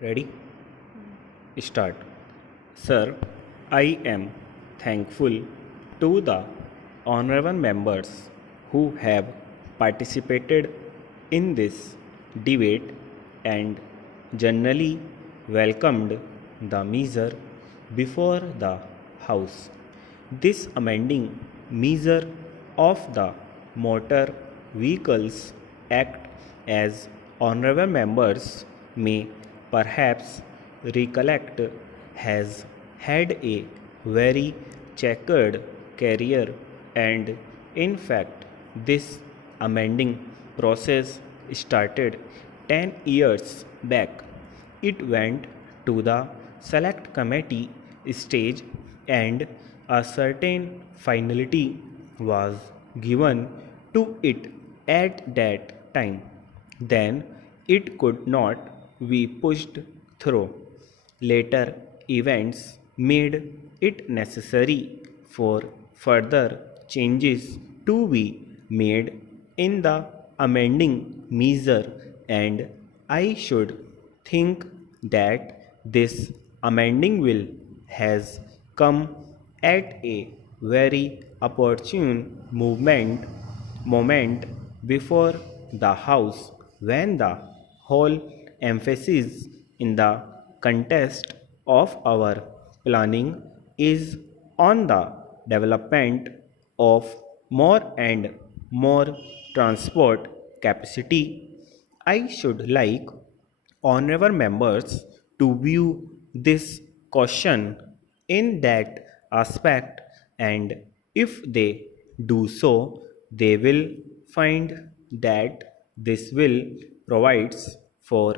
Ready? Start. Sir, I am thankful to the honorable members who have participated in this debate and generally welcomed the measure before the House. This amending measure of the Motor Vehicles Act, as honorable members may perhaps recollect, has had a very checkered career, and in fact this amending process started 10 years back. It went to the select committee stage and a certain finality was given to it at that time. Then it could not be pushed through. Later events made it necessary for further changes to be made in the amending measure, and I should think that this amending bill has come at a very opportune moment before the House, when the whole emphasis in the contest of our planning is on the development of more and more transport capacity. I should like honorable members to view this question in that aspect, and if they do so, they will find that this will provides for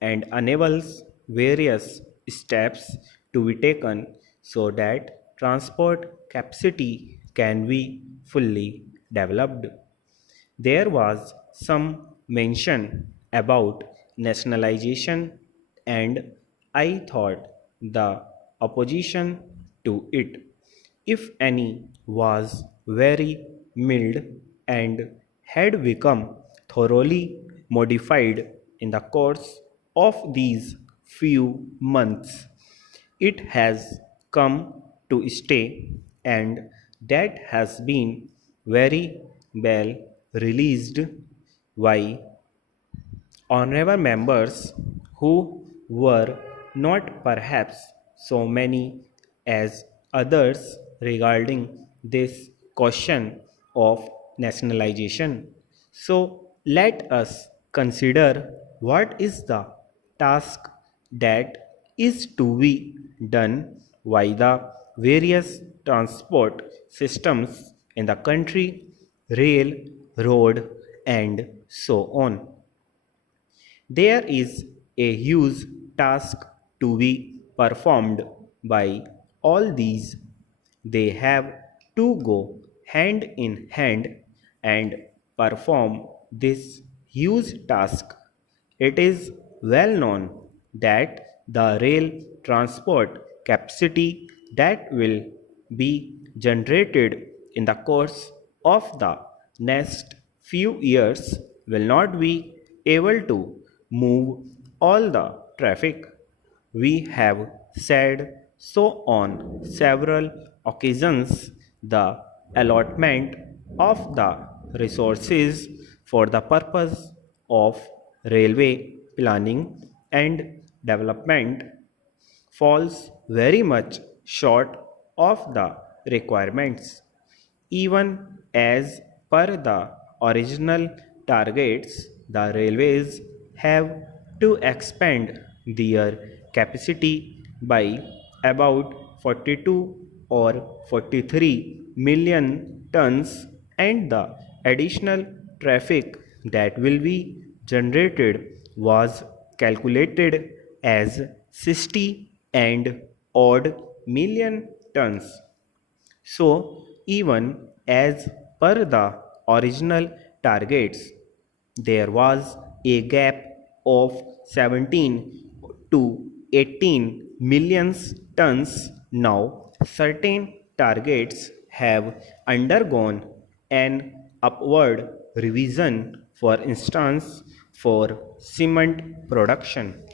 and enables various steps to be taken so that transport capacity can be fully developed. There was some mention about nationalization, and I thought the opposition to it, if any, was very mild and had become thoroughly modified in the course of these few months. It has come to stay, and that has been very well released. Why honorable members who were not perhaps so many as others regarding this question of nationalization. So let us consider what is the task that is to be done by the various transport systems in the country, rail, road, and so on. There is a huge task to be performed by all these. They have to go hand in hand and perform this huge task. It is well known that the rail transport capacity that will be generated in the course of the next few years will not be able to move all the traffic. We have said so on several occasions. The allotment of the resources for the purpose of railway planning and development falls very much short of the requirements. Even as per the original targets, the railways have to expand their capacity by about 42 or 43 million tons, and the additional traffic that will be generated was calculated as 60 and odd million tons. So, even as per the original targets, there was a gap of 17 to 18 million tons. Now, certain targets have undergone an upward revision, for instance, for cement production.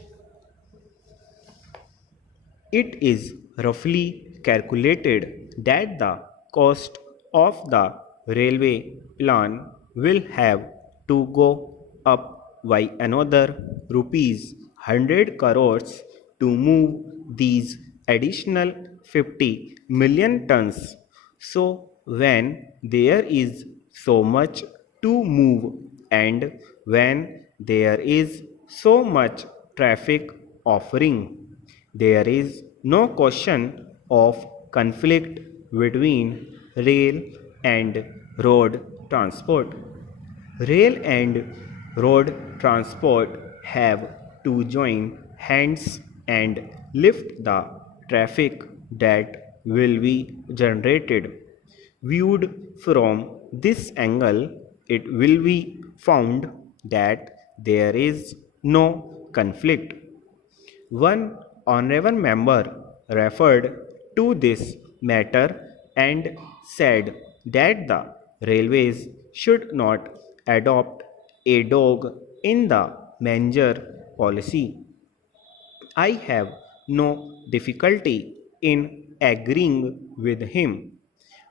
It is roughly calculated that the cost of the railway plan will have to go up by another rupees 100 crores to move these additional 50 million tons. So when there is so much to move and when there is so much traffic offering, there is no question of conflict between rail and road transport. Rail and road transport have to join hands and lift the traffic that will be generated. Viewed from this angle, it will be found that there is no conflict. One honorable member referred to this matter and said that the railways should not adopt a dog in the manger policy. I have no difficulty in agreeing with him.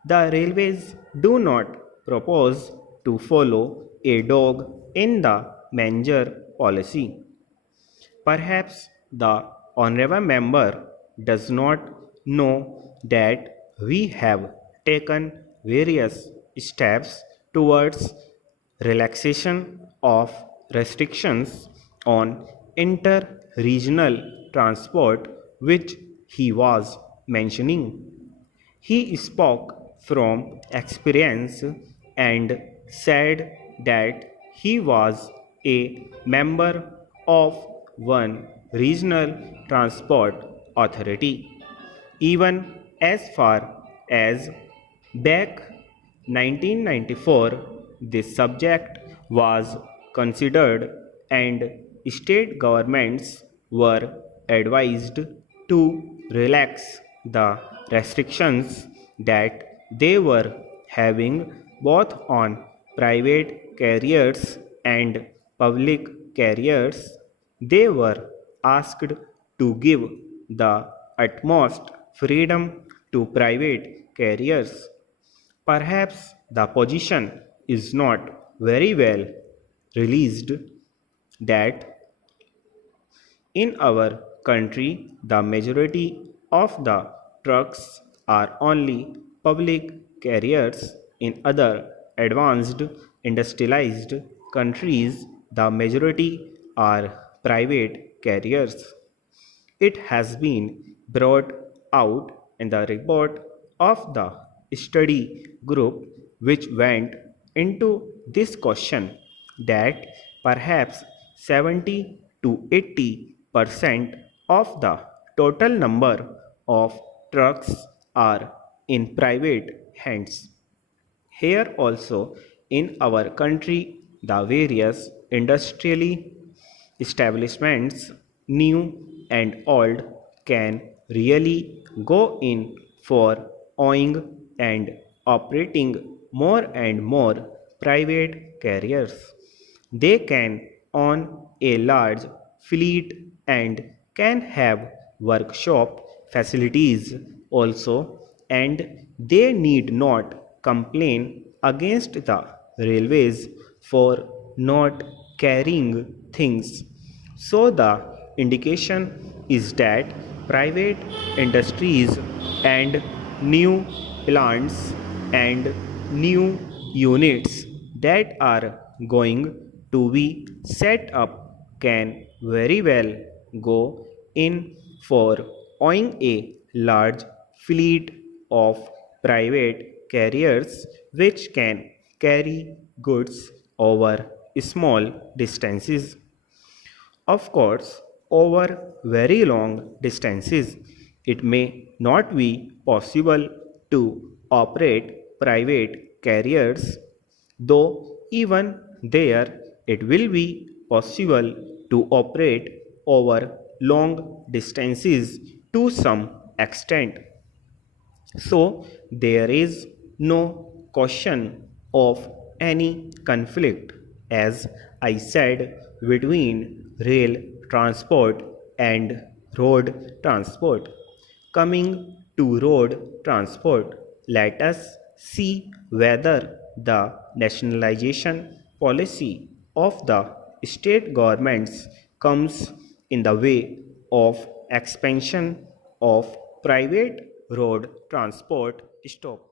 The railways do not propose to follow a dog in the manger policy. Perhaps the honorable member does not know that we have taken various steps towards relaxation of restrictions on inter-regional transport which he was mentioning. He spoke from experience and said that he was a member of one regional transport authority. Even as far as back 1994, this subject was considered and state governments were advised to relax the restrictions that they were having both on private carriers and public carriers. They were asked to give the utmost freedom to private carriers. Perhaps the position is not very well released that in our country, the majority of the trucks are only public carriers. In other advanced industrialized countries, the majority are private carriers. It has been brought out in the report of the study group which went into this question that perhaps 70 to 80% of the total number of trucks are in private hands. Here also in our country, the various industrially establishments, new and old, can really go in for owning and operating more and more private carriers. They can own a large fleet and can have workshop facilities also, and they need not complain against the railways for not carrying things. So the indication is that private industries and new plants and new units that are going to be set up can very well go in for owning a large fleet of private carriers which can carry goods over small distances. Of course, over very long distances, it may not be possible to operate private carriers, though even there it will be possible to operate over long distances to some extent. So there is no question of any conflict, as I said, between rail transport and road transport. Coming to road transport, let us see whether the nationalization policy of the state governments comes in the way of expansion of private road transport stop.